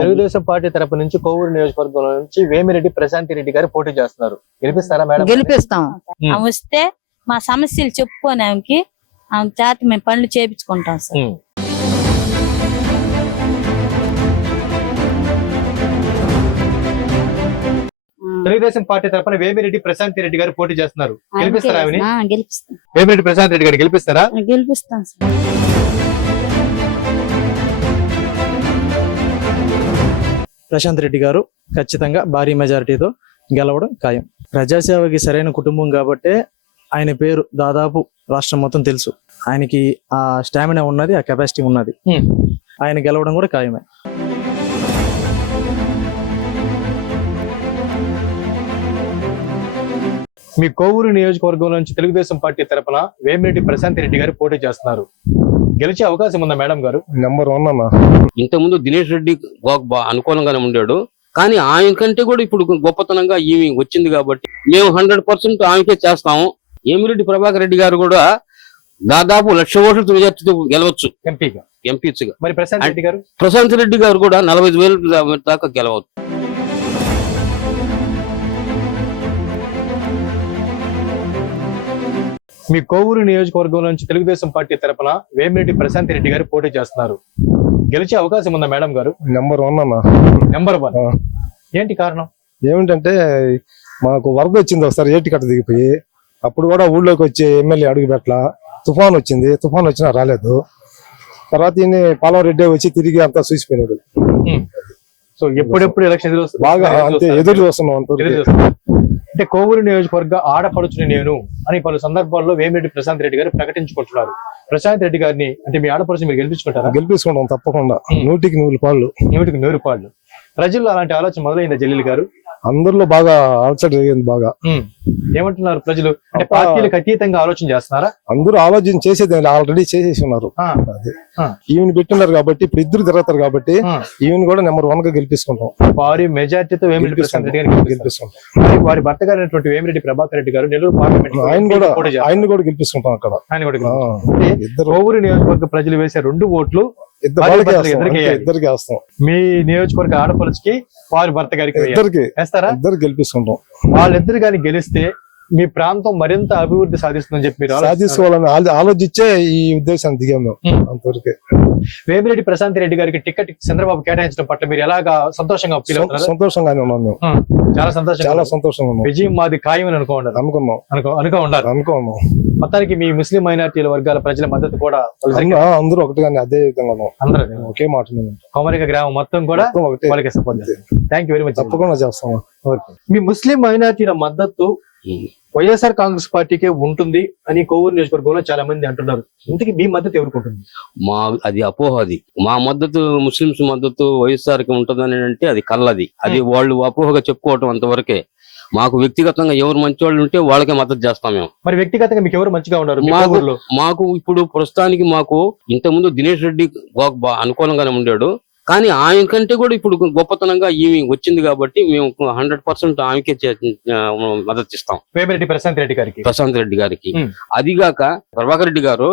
Telugu Desam party తరపు నుంచి కోవూరు నియోజకవర్గం నుంచి వేమిరెడ్డి ప్రశాంతి రెడ్డి గారు పోటీ చేస్తున్నారు. గెలిపిస్తారా మేడం? గెలిపిస్తాం. ఆమె వస్తే మా సమస్యలు చెప్పుకొని ఆమెకి ఆమె చేత మేము పనులు చేపించుకుంటాం సార్. ఉమ్. తెలుగుదేశం పార్టీ తరపున వేమిరెడ్డి ప్రశాంతి రెడ్డి గారు పోటీ చేస్తున్నారు. గెలిపిస్తారా ఆమెని? ఆ, గెలిపిస్తాం. వేమిరెడ్డి ప్రశాంతి రెడ్డి గారు గెలిపిస్తారా? గెలిపిస్తాం సార్. ప్రశాంత్ రెడ్డి గారు ఖచ్చితంగా భారీ మెజారిటీతో గెలవడం ఖాయం. ప్రజాసేవకి సరైన కుటుంబం కాబట్టే ఆయన పేరు దాదాపు రాష్ట్రం మొత్తం తెలుసు. ఆయనకి ఆ స్టామినా ఉన్నది ఆ కెపాసిటీ ఉన్నది. ఆయన గెలవడం కూడా ఖాయమే. మీ కోవూరు నియోజకవర్గం నుంచి తెలుగుదేశం పార్టీ తరపున వేమిరెడ్డి ప్రశాంతి రెడ్డి గారు పోటీ చేస్తున్నారు. గెలిచే అవకాశం ఉందా మేడం గారు? నెంబర్ వన్ అన్న. ఇంతకుముందు దినేష్ రెడ్డి అనుకూలంగానే ఉండాడు. కానీ ఆయన కంటే కూడా ఇప్పుడు గొప్పతనంగా ఈమె వచ్చింది కాబట్టి మేము హండ్రెడ్ పర్సెంట్ ఆమెకే చేస్తాము. ఏమిరెడ్డి ప్రభాకర్ రెడ్డి గారు కూడా దాదాపు లక్ష ఓట్ల మెజార్టీతో గెలవచ్చు. ఎంపీగా. ఎంపీగా. మరి ప్రశాంత్ రెడ్డి గారు? ప్రశాంత్ రెడ్డి గారు కూడా నలభై ఐదు వేల దాకా గెలవచ్చు. మీ కోవూరు నియోజకవర్గం నుంచి తెలుగుదేశం పార్టీ తరపున వేమిరెడ్డి ప్రశాంతి రెడ్డి గారు పోటీ చేస్తున్నారు. గెలిచే అవకాశం ఉందా మేడం గారు? నెంబర్ వన్ అన్న. Number one. ఏంటి కారణం? ఏమిటంటే మాకు వరద వచ్చింది ఒకసారి ఏటి కట్ట దిగిపోయి అప్పుడు కూడా ఊళ్ళోకి వచ్చి ఎమ్మెల్యే అడుగు పెట్టలా. తుఫాన్ వచ్చింది. తుఫాన్ వచ్చినా రాలేదు. తర్వాత ఈయన పాలం రెడ్డి వచ్చి తిరిగి అంతా చూసిపోయినాడు. సో ఎప్పుడెప్పుడు ఎలక్షన్? బాగా అంతే. ఎదురు చూస్తున్నాం చూస్తారు. అంటే కోవూరు నియోజకవర్గ ఆడపడుచుని నేను అని పలు సందర్భాల్లో వేమిరెడ్డి ప్రశాంత్ రెడ్డి గారు ప్రకటించుకుంటున్నారు. ప్రశాంత్ రెడ్డి గారిని అంటే మీ ఆడపడుచు మీరు గెలిపించుకుంటారా? గెలిపించుకుంటాం తప్పకుండా. నూటికి నూరు పాళ్ళు. నూటికి నూరు పాళ్ళు. ప్రజల్లో అలాంటి ఆలోచన మొదలైందా జలీల్ గారు? అందరిలో బాగా అలసట జరిగింది బాగా. ఏమంటున్నారు ప్రజలు అంటే. పార్టీలకు అతీతంగా ఆలోచన చేస్తున్నారా అందరూ ఆలోచన చేసేది ఆల్రెడీ చేసేసి ఉన్నారు. ఈవెన్ పెట్టినారు కాబట్టి ఇప్పుడు ఇద్దరు తిరుగుతారు కాబట్టి. ఈవెన్ కూడా నెంబర్ వన్గా గెలిపించుకుంటాం వారి మెజార్టీతో వేమిరెడ్డి ప్రశాంత్ రెడ్డి గారిని గెలిపిస్తారు. గెలిపిస్తాం మరి వారి భర్త గారైనటువంటి వేమిరెడ్డి ప్రభాకర్ రెడ్డి గారు నెల్లూరు పార్లమెంట్ ఆయన కూడా. ఆయన్ని కూడా గెలిపించుకుంటాం అక్కడ ఆయన కూడా. ఇద్దరు కోవూరు నియోజకవర్గ ప్రజలు వేసే రెండు ఓట్లు ఇద్దరికీ వేస్తాం. మీ నియోజకవర్గ ఆడపడుచుకి వారి భర్త గారికి. ఇద్దరికి. వేస్తారా? ఇద్దరు గెలిపిస్తుంటాం. వాళ్ళిద్దరు కానీ గెలిస్తే మీ ప్రాంతం మరింత అభివృద్ధి సాధిస్తుందని చెప్పి మీరు. సాధించుకోవాలని ఆలో- ఆలోచించే ఈ ఉద్దేశాన్ని దిగాం మేము ఉం. అంతవరకే. వేమిరెడ్డి ప్రశాంత్ రెడ్డి గారికి టికెట్ చంద్రబాబు కేటాయించడం పట్ల మీరు ఎలాగా సంతోషంగా ఫీల్ అవుతున్నారు? సంతోషంగానే ఉన్నాం మేము. చాలా సంతోషంగా చాలా. సంతోషంగా ఉన్నాం. విజయం మాది ఖాయమని అనుకోండి అనుకున్నాం అనుకో అనుకో ఉండాలి. అనుకున్నాం మొత్తానికి మీ ముస్లిం మైనార్టీల వర్గాల ప్రజల మద్దతు కూడా అందరూ ఒకటిగానే అదే విధంగా అందరూ ఒకే మాట. కొమరిక గ్రామం మొత్తం కూడా ఒకటే. వాళ్ళకి సపోర్ట్ చేస్తారు థ్యాంక్ యూ వెరీ మచ్ తప్పకుండా చేస్తాం. మీ ముస్లిం మైనార్టీల మద్దతు వైఎస్ఆర్ కాంగ్రెస్ పార్టీకే ఉంటుంది అని కోవూరు నియోజకవర్గంలో చాలా మంది అంటున్నారు. ఇంతకీ మీ మద్దతు ఎవరికి ఉంటుంది? మా అది అపోహ అది. మా మద్దతు ముస్లింస్ మద్దతు వైఎస్ఆర్కి ఉంటుందని అంటే అది కల్లది అది వాళ్ళు అపోహగా చెప్పుకోవటం అంతవరకే. మాకు వ్యక్తిగతంగా ఎవరు మంచి వాళ్ళు ఉంటే వాళ్ళకే మద్దతు చేస్తాం మేము. మరి వ్యక్తిగతంగా మీకు ఎవరు మంచిగా ఉన్నారు? మీ మాకు మాకు ఇప్పుడు ప్రస్తుతానికి మాకు ఇంతకుముందు దినేష్ రెడ్డి అనుకూలంగానే ఉండాడు. కానీ ఆయన కంటే కూడా ఇప్పుడు గొప్పతనంగా ఈమె వచ్చింది కాబట్టి మేము హండ్రెడ్ పర్సెంట్ ఆమెకే మద్దతు ఇస్తాం. వేమిరెడ్డి ప్రశాంత్ రెడ్డి గారికి. ప్రశాంత్ రెడ్డి గారికి. అదిగాక ప్రభాకర్ రెడ్డి గారు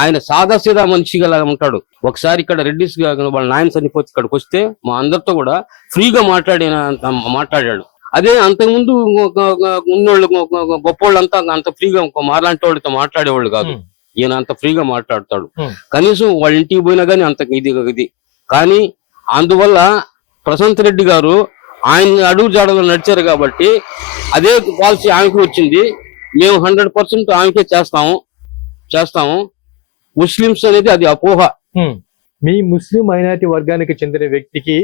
ఆయన సాదా సీదా మనిషిగా ఉంటాడు. ఒకసారి ఇక్కడ రెడ్డిస్ వాళ్ళ నాయన చనిపోతే ఇక్కడికి వస్తే మా అందరితో కూడా ఫ్రీగా మాట్లాడిన మాట్లాడాడు. అదే అంతకుముందు ఉన్నోళ్ళు ఒక గొప్పోళ్ళంతా అంత ఫ్రీగా మాలాంటి వాళ్ళతో మాట్లాడేవాళ్ళు కాదు. ఈయన అంత ఫ్రీగా మాట్లాడతాడు. కనీసం వాళ్ళ ఇంటికి పోయినా గానీ అంత ఇది ఇది కానీ అందువల్ల ప్రశాంత్ రెడ్డి గారు ఆయన అడుగు జాడలో నడిచారు కాబట్టి అదే పాలసీ ఆమెకు వచ్చింది. మేము హండ్రెడ్ పర్సెంట్ ఆమెకే చేస్తాము. చేస్తాము. ముస్లిమ్స్ అనేది అది అపోహ. మీ ముస్లిం మైనారిటీ వర్గానికి చెందిన వ్యక్తికి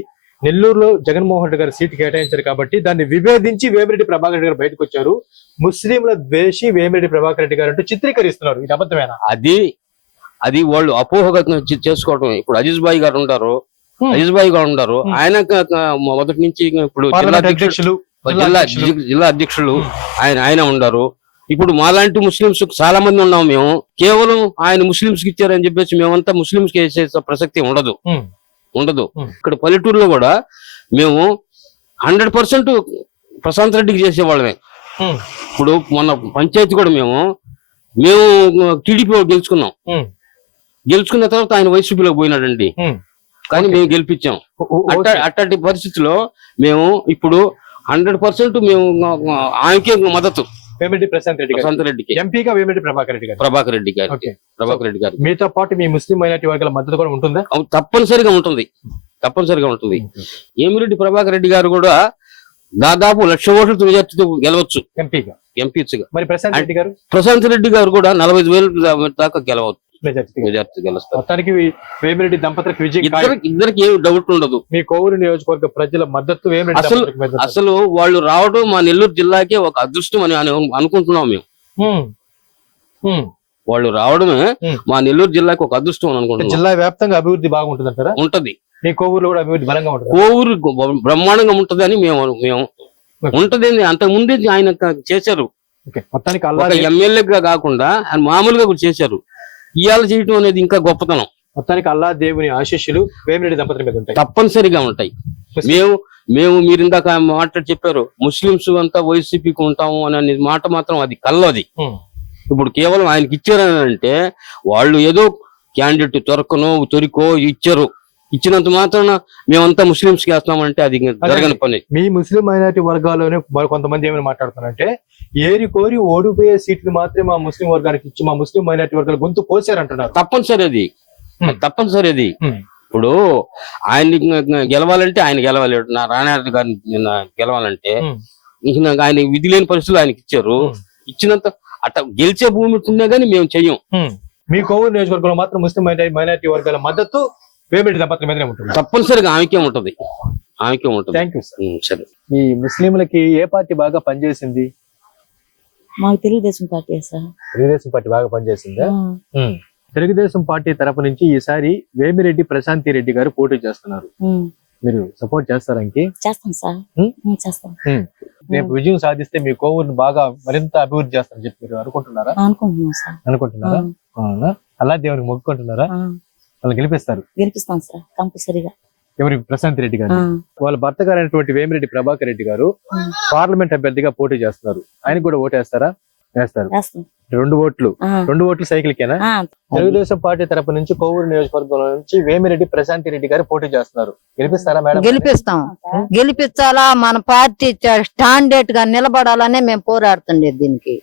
నెల్లూరులో జగన్మోహన్ రెడ్డి గారు సీటు కేటాయించారు కాబట్టి దాన్ని విభేదించి వేమిరెడ్డి ప్రభాకర్ రెడ్డి గారు బయటకు వచ్చారు. ముస్లింల ద్వేషి వేమిరెడ్డి ప్రభాకర్ రెడ్డి గారు అంటూ చిత్రీకరిస్తున్నారు. ఇది అబద్ధమేనా? అది అది వాళ్ళు అపోహగా చేసుకోవటం. ఇప్పుడు అజీజ్ బాయ్ గారు ఉంటారు. Hmm. అజీజ్ బాయ్ గారు Hmm. ఆయన మొదటి నుంచి ఇప్పుడు జిల్లా అధ్యక్షులు జిల్లా జిల్లా అధ్యక్షులు. ఆయన ఆయన ఉన్నారు ఇప్పుడు మాలాంటి ముస్లింస్ చాలా మంది ఉన్నాం మేము కేవలం ఆయన ముస్లింస్కి ఇచ్చారని చెప్పేసి మేమంతా ముస్లింస్కి వేసే ప్రసక్తి ఉండదు. ఉండదు. ఇక్కడ పల్లెటూరులో కూడా మేము హండ్రెడ్ పర్సెంట్ ప్రశాంత్ రెడ్డికి చేసేవాళ్ళమే. ఇప్పుడు మొన్న పంచాయతీ కూడా మేము మేము టీడీపీ గెలుచుకున్నాం. గెలుచుకున్న తర్వాత ఆయన వైసీపీలోకి పోయినాడండి. కానీ మేము గెలిపించాం. అట్ట అట్టటి పరిస్థితిలో మేము ఇప్పుడు హండ్రెడ్ పర్సెంట్ మేము ఆమెకే మద్దతు. వేమిరెడ్డి ప్రశాంత్ రెడ్డి గారు. ప్రశాంత్ రెడ్డికి ఎంపీగా వేమిరెడ్డి ప్రభాకర్ రెడ్డి గారు. ప్రభాకర్ రెడ్డి ప్రభాకర్ రెడ్డి మీతో పాటు మీ ముస్లిం మైనార్టీ వర్గాల మద్దతు కూడా ఉంటుందా? తప్పనిసరిగా ఉంటుంది. తప్పనిసరిగా ఉంటుంది. ఏమిరెడ్డి ప్రభాకర్ రెడ్డి గారు కూడా దాదాపు లక్ష ఓట్లతో మెజార్టీతో గెలవచ్చు. ఎంపీగా. ఎంపీగా. మరి ప్రశాంత్ రెడ్డి గారు? ప్రశాంత్ రెడ్డి గారు కూడా నలభై ఐదు వేల దాకా గెలవచ్చు మెజార్టీ. మెజార్టీ గెలుస్తారు. మొత్తానికి వేమిరెడ్డి దంపతులకు విజయం. ఇద్దరికి ఏమి డౌట్ ఉండదు. మీ కోవూరు నియోజకవర్గ ప్రజల మద్దతు అసలు-. అసలు వాళ్ళు రావడం మా నెల్లూరు జిల్లాకే ఒక అదృష్టం అని అను- అనుకుంటున్నాం మేము. వాళ్ళు రావడమే. మా నెల్లూరు జిల్లాకి ఒక అదృష్టం అని అనుకుంటున్నాం. జిల్లా వ్యాప్తంగా అభివృద్ధి బాగుంటుంది అంటారా ఉంటది. మీ కోవూరులో కూడా అభివృద్ధి బలంగా ఉంటుంది? కోవూరు బ్రహ్మాండంగా ఉంటది అని మేము మేము ఉంటది అంతకు ముందే ఆయన చేశారు. మొత్తానికి ఎమ్మెల్యేగా కాకుండా ఆయన మామూలుగా కూడా చేశారు. ఇవాళ చేయటం అనేది ఇంకా గొప్పతనం. మొత్తానికి అల్లా దేవుని ఆశీస్సులు వేమిరెడ్డి దంపతుల మీద ఉంటాయి. తప్పనిసరిగా ఉంటాయి. మేము మేము మీరు ఇందాక మాట్లాడి చెప్పారు ముస్లింస్ అంతా వైసీపీకి ఉంటాము అనే మాట మాత్రం అది కల్లది హ్మ్. ఇప్పుడు కేవలం ఆయనకి ఇచ్చారని అంటే వాళ్ళు ఏదో క్యాండిడేట్ దొరకనో దొరికో ఇచ్చారు. ఇచ్చినంత మాత్రాన మేమంతా ముస్లింస్కి వేస్తామంటే అది జరగని పని. మీ ముస్లిం మైనారిటీ వర్గాల్లోనే కొంతమంది ఏమైనా మాట్లాడుతున్నారంటే ఏరి కోరి ఓడిపోయే సీట్లు మాత్రమే మా ముస్లిం వర్గానికి ఇచ్చి మా ముస్లిం మైనారిటీ వర్గాలు గొంతు కోసారంటున్నారు. తప్పనిసరి అది. తప్పనిసరి అది. ఇప్పుడు ఆయన్ని గెలవాలంటే ఆయన గెలవాలి. నా రాణారెడ్డి గారిని గెలవాలంటే ఆయన విధి లేని పరిస్థితులు ఆయనకి ఇచ్చారు. ఇచ్చినంత అట్ట గెలిచే భూమి ఉన్నా గానీ మేము చెయ్యం. మీ కోవూరు నియోజకవర్గంలో మాత్రం ముస్లిం మైనారిటీ వర్గాల మద్దతు వేమిరెడ్డి దంపతుల మీదనే ఉంటుంది తప్పనిసరిగా ఆమెకే ఉంటది. ఆమెకే ఉంటది. థ్యాంక్ యూ సార్ ఉమ్, సరే. ఈ ముస్లింలకి ఏ పార్టీ బాగా పనిచేసింది? మాకు Telugu Desam party sir Telugu Desam party బాగా పనిచేసిందా? ఉమ్. తెలుగుదేశం పార్టీ తరపు నుంచి ఈసారి వేమిరెడ్డి ప్రశాంతి రెడ్డి గారు పోటీ చేస్తున్నారు. ఉమ్, మీరు సపోర్ట్ చేస్తారంకి చేస్తాం సార్ ఉమ్. ఉమ్, చేస్తాం. రేపు విజయం సాధిస్తే మీ కోవూరుని బాగా మరింత అభివృద్ధి చేస్తారని చెప్పి మీరు అనుకుంటున్నారా? అనుకుంటున్నాం సార్ అనుకుంటున్నారా? అవునా? అలా దేవునికి మొక్కుకుంటున్నారా ఆ, వాళ్ళు గెలిపిస్తారు. గెలిపిస్తాం సార్ కంపల్సరీగా. ఎవరి ప్రశాంత్ రెడ్డి గారు వాళ్ళ భర్త గారైనటువంటి వేమిరెడ్డి ప్రభాకర్ రెడ్డి గారు పార్లమెంట్ అభ్యర్థిగా పోటీ చేస్తున్నారు. ఆయనకు కూడా ఓటేస్తారా? వేస్తారు. వేస్తాం. రెండు ఓట్లు. రెండు ఓట్లు సైకిల్ కేనా తెలుగుదేశం పార్టీ తరపు నుంచి కోవూరు నియోజకవర్గం నుంచి వేమిరెడ్డి ప్రశాంతి రెడ్డి గారు పోటీ చేస్తున్నారు. గెలిపిస్తారా మేడం? గెలిపిస్తాం. గెలిపించాలా మన పార్టీ స్టాండర్డ్గా నిలబడాలనే మేము పోరాడుతుండే దీనికి.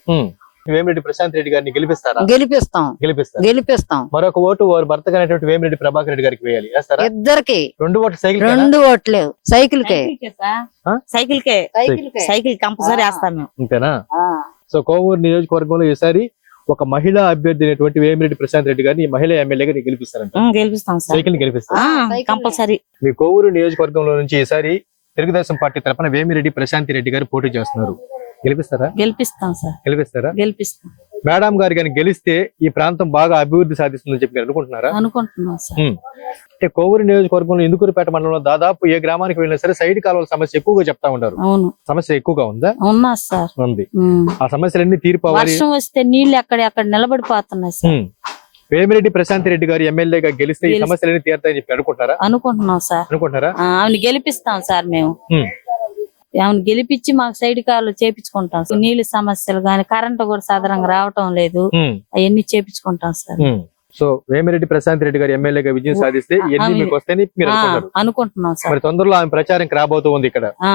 వేమిరెడ్డి ప్రశాంత్ రెడ్డి గారిని గెలిపిస్తారా? గెలిపిస్తాం. గెలిపిస్తారు? గెలిపిస్తాం. మరొక ఓటు వారి భర్త అయినటువంటి వేమిరెడ్డి ప్రభాకర్ రెడ్డి గారికి వేయాలి. వేస్తారా? ఇద్దరికి. రెండు ఓట్లు సైకిల్? రెండు ఓట్లు సైకిల్ కే. ఆ? సైకిల్కే. సైకిల్ సైకిల్ కంపల్సరీ వేస్తాం మేము. అంతేనా సో కోవూరు నియోజకవర్గంలో ఈసారి ఒక మహిళా అభ్యర్థి అయినటువంటి వేమిరెడ్డి ప్రశాంత్ రెడ్డి గారిని ఈ మహిళా ఎమ్మెల్యేగా గెలిపిస్తారంట. గెలిపిస్తాం సార్. సైకిల్ గెలిపిస్తారు. ఆ, కంపల్సరీ. మీ కోవూరు నియోజకవర్గంలో నుంచి ఈసారి తెలుగుదేశం పార్టీ తరపున వేమిరెడ్డి ప్రశాంతి రెడ్డి గారు పోటీ చేస్తున్నారు. గెలిపిస్తారా? గెలిపిస్తాం సార్. గెలిపిస్తారా? గెలిపిస్తాం. మేడం గారు కానీ గెలిస్తే ఈ ప్రాంతం బాగా అభివృద్ధి సాధిస్తుందని చెప్పి మీరు అనుకుంటున్నారా? అనుకుంటున్నాం సార్. అంటే కోవూరు నియోజకవర్గంలో ఇందుకూరుపేట మండలంలో దాదాపు ఏ గ్రామానికి వెళ్ళినా సరే సైడ్ కాలువల సమస్య ఎక్కువగా చెప్తా ఉంటారు అవును. సమస్య ఎక్కువగా ఉందా? ఉన్నా సార్. ఉంది. ఆ సమస్యలన్నీ తీరిపోవాలి. వర్షం వస్తే నీళ్ళు ఎక్కడ ఎక్కడ నిలబడిపోతున్నాయి సార్. వేమిరెడ్డి ప్రశాంత్ రెడ్డి గారు ఎమ్మెల్యేగా గెలిస్తే ఈ సమస్యలన్నీ తీరుతాయని చెప్పి అనుకుంటారా అనుకుంటున్నాం సార్. అనుకుంటారా ఆమెను గెలిపిస్తాం సార్ మేము. ఆమెను గెలిపించి మాకు సైడ్ కాలు చేపించుకుంటాం సార్. నీళ్ళ సమస్యలు గాని కరెంటు కూడా సాధారణంగా రావటం లేదు. అవన్నీ చేపించుకుంటాం సార్. సో వేమిరెడ్డి ప్రశాంత్ రెడ్డి గారు ఎమ్మెల్యేగా విజయం సాధిస్తే ఇవన్నీ ఆమె- మీకు వస్తాయని మీరు ఆ, అనుకుంటారు. అనుకుంటున్నాం సార్. మరి తొందరలో ఆమె ప్రచారంకి రాబోతుంది ఇక్కడ. ఆ,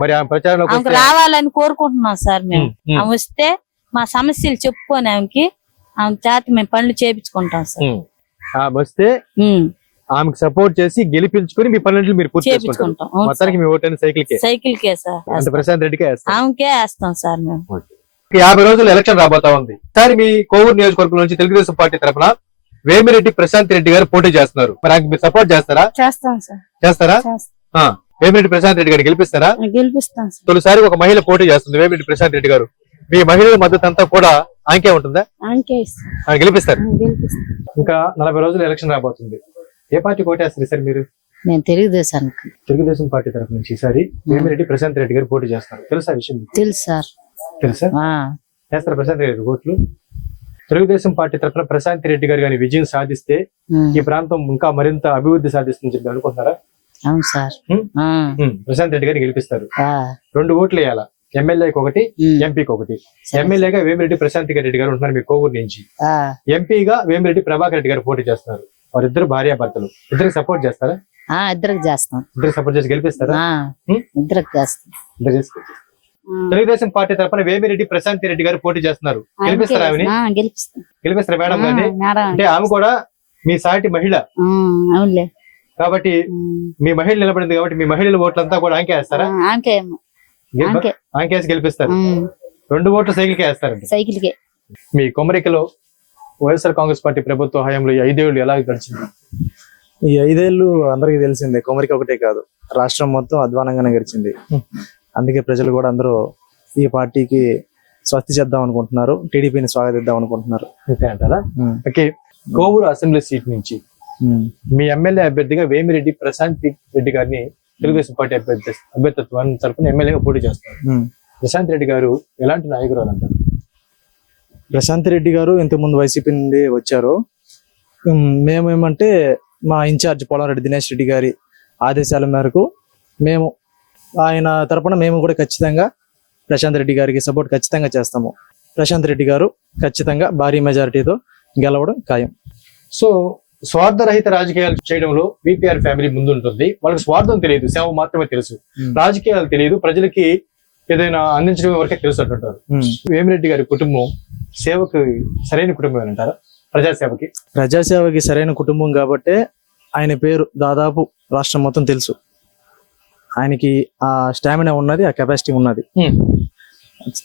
మరి ఆమె ప్రచారంలోకి ఆమెకు వస్తే రావాలని కోరుకుంటున్నాం సార్ మేము. ఉమ్, ఉమ్, ఆమె వస్తే మా సమస్యలు చెప్పుకొని ఆమెకి ఆమె చేత మేము పనులు చేపించుకుంటాం సార్. ఉమ్. ఆమె వస్తే ఉమ్, ఆమెకు సపోర్ట్ చేసి గెలిపించుకుని మీ పనులు మీరు పూర్తి అవును మొత్తానికి సార్. మీ ఓటైన సైకిల్ కే. సైకిల్ కే సార్. అంటే ప్రశాంత్ రెడ్డికే ఆమెకే వేస్తాం సార్ మేము. యాభై రోజులు ఎలక్షన్ రాబోతా ఉంది. ఈసారి మీ కోవూరు నియోజకవర్గం నుంచి తెలుగుదేశం పార్టీ తరఫున వేమిరెడ్డి ప్రశాంత్ రెడ్డి గారు పోటీ చేస్తున్నారు. మరి ఆయనకి మీరు సపోర్ట్ చేస్తారా? చేస్తాం సార్. చేస్తారా? వేమిరెడ్డి ప్రశాంత్ రెడ్డి గారు గెలిపిస్తారా? గెలిపిస్తాం సార్. తొలిసారి ఒక మహిళ పోటీ చేస్తుంది వేమిరెడ్డి ప్రశాంత్ రెడ్డి గారు. మీ మహిళల మద్దతు అంతా కూడా ఆంకే ఉంటుందా? గెలిపిస్తారు. ఇంకా నలభై రోజులు ఎలక్షన్ రాబోతుంది. ఏ పార్టీ ఓటేస్తారు సార్ మీరు? నేను తెలుగుదేశానికి. తెలుగుదేశం పార్టీ తరఫు నుంచి ఈసారి వేమిరెడ్డి ప్రశాంత్ రెడ్డి గారు పోటీ చేస్తారు. తెలుసా విషయం? తెలుసు సార్. తెలుసా? చేస్తారు ప్రశాంత్ రెడ్డి గారు ఓట్లు. తెలుగుదేశం పార్టీ తరఫున ప్రశాంత్ రెడ్డి గారు కానీ విజయం సాధిస్తే ఈ ప్రాంతం ఇంకా మరింత అభివృద్ధి సాధిస్తుందని చెప్పి అనుకుంటున్నారా? అవును సార్. ప్రశాంత్ రెడ్డి గారిని గెలిపిస్తారు. రెండు ఓట్లు వేయాలా? ఎమ్మెల్యేకి ఒకటి ఎంపీకి ఒకటి. ఎమ్మెల్యేగా వేమిరెడ్డి ప్రశాంత్ రెడ్డి గారు ఉంటున్నారు మీ కోవూరు నుంచి. ఎంపీగా వేమిరెడ్డి ప్రభాకర్ రెడ్డి గారు పోటీ చేస్తున్నారు. వారిద్దరు భార్య భర్తలు ఇద్దరికి సపోర్ట్ చేస్తారా? ఆ ఇద్దరికి చేస్తాం. ఇద్దరికి సపోర్ట్ చేసి గెలిపిస్తారా? ఆ? ఇద్దరికి చేస్తాం. ఇద్దరు చేసి- తెలుగుదేశం పార్టీ తరఫున వేమిరెడ్డి ప్రశాంతి రెడ్డి గారు పోటీ చేస్తున్నారు. గెలిపిస్తారా ఆమెని? ఆ, గెలిపిస్తాం. గెలిపిస్తారా మేడం గారిని? మేడం. అంటే ఆమె కూడా మీ సాటి మహిళ. ఆ, అవునులే. కాబట్టి ఉమ్. మీ మహిళ నిలబడింది కాబట్టి మీ మహిళల ఓట్లంతా కూడా ఆంకే వేస్తారా? ఆ, గెలిపిస్తారు. ఉమ్, రెండు ఓట్లు సైకిల్ కే వేస్తారండి. సైకిల్ కే మీ కొమరికలో వైఎస్ఆర్ కాంగ్రెస్ పార్టీ ప్రభుత్వ హయాంలో ఈ ఐదేళ్ళు ఎలా గడిచింది? ఈ ఐదేళ్ళు అందరికీ తెలిసిందే కొమరికి ఒకటే కాదు. రాష్ట్రం మొత్తం అధ్వానంగానే గడిచింది. అందుకే ప్రజలు కూడా అందరూ ఈ పార్టీకి స్వస్తి చేద్దాం అనుకుంటున్నారు టీడీపీని స్వాగతిద్దాం అనుకుంటున్నారు. అంతే అంటారా? ఉమ్, ఓకే కోవూరు అసెంబ్లీ సీట్ నుంచి. మీ ఎమ్మెల్యే అభ్యర్థిగా వేమిరెడ్డి ప్రశాంత్ రెడ్డి గారిని తెలుగుదేశం పార్టీ అభ్యర్థి అభ్యర్థిత్వాన్ని తరపున ఎమ్మెల్యేగా పోటీ చేస్తారు. ప్రశాంత్ రెడ్డి గారు ఎలాంటి నాయకురాలు అంటారు? ప్రశాంత్ రెడ్డి గారు ఇంతకుముందు వైసీపీ నుండి వచ్చారు. మేమేమంటే మా ఇన్ఛార్జ్ పోలంరెడ్డి దినేష్ రెడ్డి గారి ఆదేశాల మేరకు మేము ఆయన తరపున మేము కూడా ఖచ్చితంగా ప్రశాంత్ రెడ్డి గారికి సపోర్ట్ ఖచ్చితంగా చేస్తాము. ప్రశాంత్ రెడ్డి గారు ఖచ్చితంగా భారీ మెజారిటీతో గెలవడం ఖాయం. సో స్వార్థరహిత రాజకీయాలు చేయడంలో బీపీఆర్ ఫ్యామిలీ ముందుంటుంది. వాళ్ళకి స్వార్థం తెలియదు సేవ మాత్రమే తెలుసు. రాజకీయాలు తెలియదు ప్రజలకి ఏదైనా అందించడం వరకే తెలుసు అంటుంటారు. వేమిరెడ్డి గారి కుటుంబం సేవకు సరైన కుటుంబం అంటారా? ప్రజాసేవకి. ప్రజాసేవకి సరైన కుటుంబం కాబట్టే ఆయన పేరు దాదాపు రాష్ట్రం మొత్తం తెలుసు. ఆయనకి ఆ స్టామినా ఉన్నది ఆ కెపాసిటీ ఉన్నది.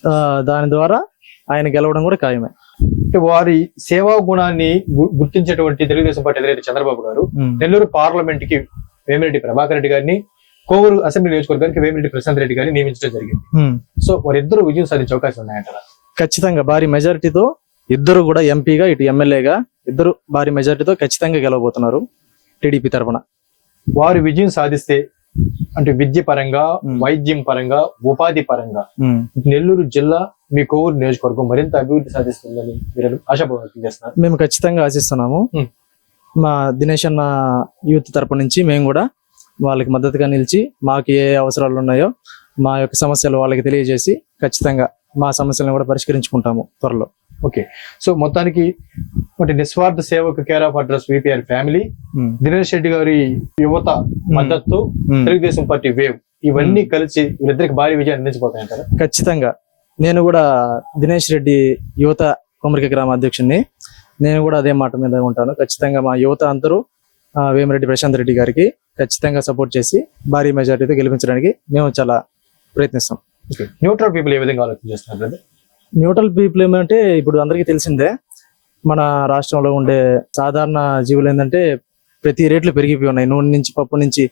ఆ, దాని ద్వారా ఆయన గెలవడం కూడా ఖాయమే. అంటే వారి సేవా గుణాన్ని గు- గుర్తించేటువంటి తెలుగుదేశం పార్టీ అధినేత చంద్రబాబు గారు. నెల్లూరు పార్లమెంట్కి వేమిరెడ్డి ప్రభాకర్ రెడ్డి గారిని కోవూరు అసెంబ్లీ నియోజకవర్గానికి వేమిరెడ్డి ప్రశాంత్ రెడ్డి గారిని నియమించడం జరిగింది. ఉమ్. సో వారిద్దరు విజయం సాధించే అవకాశం ఉన్నాయంటారా? ఖచ్చితంగా భారీ మెజారిటీతో ఇద్దరు కూడా ఎంపీగా ఇటు ఎమ్మెల్యేగా ఇద్దరు భారీ మెజారిటీతో ఖచ్చితంగా గెలవబోతున్నారు టీడీపీ తరఫున వారు విజయం సాధిస్తే అంటే విద్య పరంగా. వైద్యం పరంగా ఉపాధి పరంగా. నెల్లూరు జిల్లా మీ కోవూరు నియోజకవర్గం మరింత అభివృద్ధి సాధిస్తుందని మీరు ఆశాభావం చేస్తున్నారు మేము ఖచ్చితంగా ఆశిస్తున్నాము. మా దినేష్ అన్న యూత్ తరపు నుంచి మేము కూడా వాళ్ళకి మద్దతుగా నిలిచి మాకు ఏ అవసరాలు ఉన్నాయో మా యొక్క సమస్యలు వాళ్ళకి తెలియజేసి ఖచ్చితంగా మా సమస్యలను కూడా పరిష్కరించుకుంటాము త్వరలో. ఓకే సో మొత్తానికి అంటే నిస్వార్థ సేవకు care of address VPR family. Dinesh Reddy గారి యువత మద్దతు ఉమ్. తెలుగుదేశం పార్టీ వేవ్ ఇవన్నీ కలిసి వీళ్ళిద్దరికి భారీ విజయాన్ని అందించబోతాయంటారా ఖచ్చితంగా. నేను కూడా దినేష్ రెడ్డి యువత కొమరిక గ్రామ అధ్యక్షుడిని నేను కూడా అదే మాట మీద ఉంటాను. ఖచ్చితంగా మా యువత అందరూ వేమిరెడ్డి ప్రశాంత్ రెడ్డి గారికి ఖచ్చితంగా సపోర్ట్ చేసి భారీ మెజారిటీతో గెలిపించడానికి మేము చాలా ప్రయత్నిస్తాం. న్యూట్రల్ పీపుల్ ఏ విధంగా ఆలోచన చేస్తున్నారు brother? న్యూట్రల్ పీపుల్ ఏమంటే ఇప్పుడు అందరికీ తెలిసిందే మన రాష్ట్రంలో ఉండే సాధారణ జీవులు ఏంటంటే ప్రతి రేట్లు పెరిగిపోయి ఉన్నాయి. నూనె నుంచి పప్పు నుంచి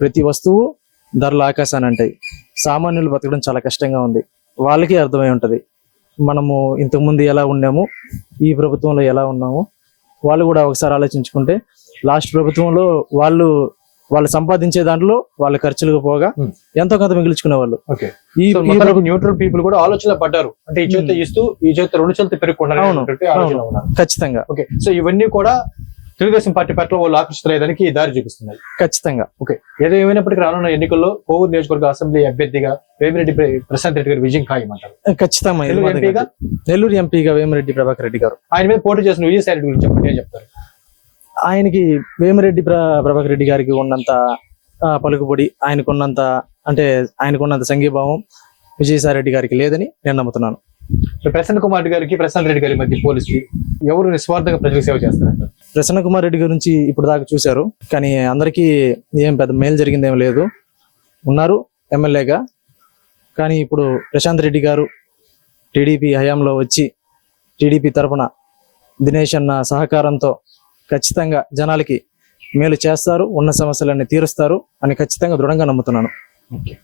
ప్రతి వస్తువు ధరలు ఆకాశాన్ని అంటాయి సామాన్యులు బతకడం చాలా కష్టంగా ఉంది. వాళ్ళకి అర్థమై ఉంటది. మనము ఇంతకుముందు ఎలా ఉన్నాము ఈ ప్రభుత్వంలో ఎలా ఉన్నాము వాళ్ళు కూడా ఒకసారి ఆలోచించుకుంటే లాస్ట్ ప్రభుత్వంలో వాళ్ళు వాళ్ళు సంపాదించే దాంట్లో వాళ్ళ ఖర్చులకు పోగా Hmm. ఎంతో కొంత మిగిల్చుకునే వాళ్ళు ఓకే. ఈ న్యూట్రల్ పీపుల్ కూడా ఆలోచన పడ్డారు. అంటే ఈ చేత. ఇస్తూ ఈ చేత రెండు చేత పెరుగుకుండా అవును, ఆలోచన అవును. ఉన్నారు. ఖచ్చితంగా. ఓకే. సో ఇవన్నీ కూడా తెలుగుదేశం పార్టీ పట్ల వాళ్ళు ఆకర్షితులేదానికి దారి చూపిస్తున్నాయి. ఖచ్చితంగా. ఓకే. ఏదో ఏమైనప్పటికీ రానున్న ఎన్నికల్లో కోవూరు నియోజకవర్గ అసెంబ్లీ అభ్యర్థిగా వేమిరెడ్డి ప్ర- ప్రశాంత్ రెడ్డి గారి విజయం ఖాయమంటారు. ఖచ్చితంగా నెల్లూరు ఎంపీగా? వేమిరెడ్డి ప్రభాకర్ రెడ్డి గారు. ఆయన మీద పోటీ చేసిన విజయసాయి రెడ్డి గురించి చెప్పండి ఏం చెప్తారు? ఆయనకి వేమిరెడ్డి ప్ర ప్రభాకర్ రెడ్డి గారికి ఉన్నంత పలుకుబడి ఆయనకున్నంత అంటే ఆయనకున్నంత సంఘీభావం విజయసాయి రెడ్డి గారికి లేదని నేను నమ్ముతున్నాను. ప్రసన్న కుమార్ రెడ్డి గారికి ప్రశాంత్ రెడ్డి గారి మధ్య పోలిసి ఎవరు నిస్వార్థంగా ప్రజలకు సేవ చేస్తారంటారు ప్రసన్న కుమార్ రెడ్డి గురించి ఇప్పుడు దాకా చూశారు కానీ అందరికీ ఏం పెద్ద మేలు జరిగిందేం లేదు. ఉన్నారు ఎమ్మెల్యేగా కానీ ఇప్పుడు ప్రశాంత్ రెడ్డి గారు టీడీపీ హయాంలో వచ్చి టీడీపీ తరపున దినేష్ అన్న సహకారంతో ఖచ్చితంగా జనాలకి మేలు చేస్తారు ఉన్న సమస్యలన్నీ తీరుస్తారు అని ఖచ్చితంగా దృఢంగా నమ్ముతున్నాను. ఓకే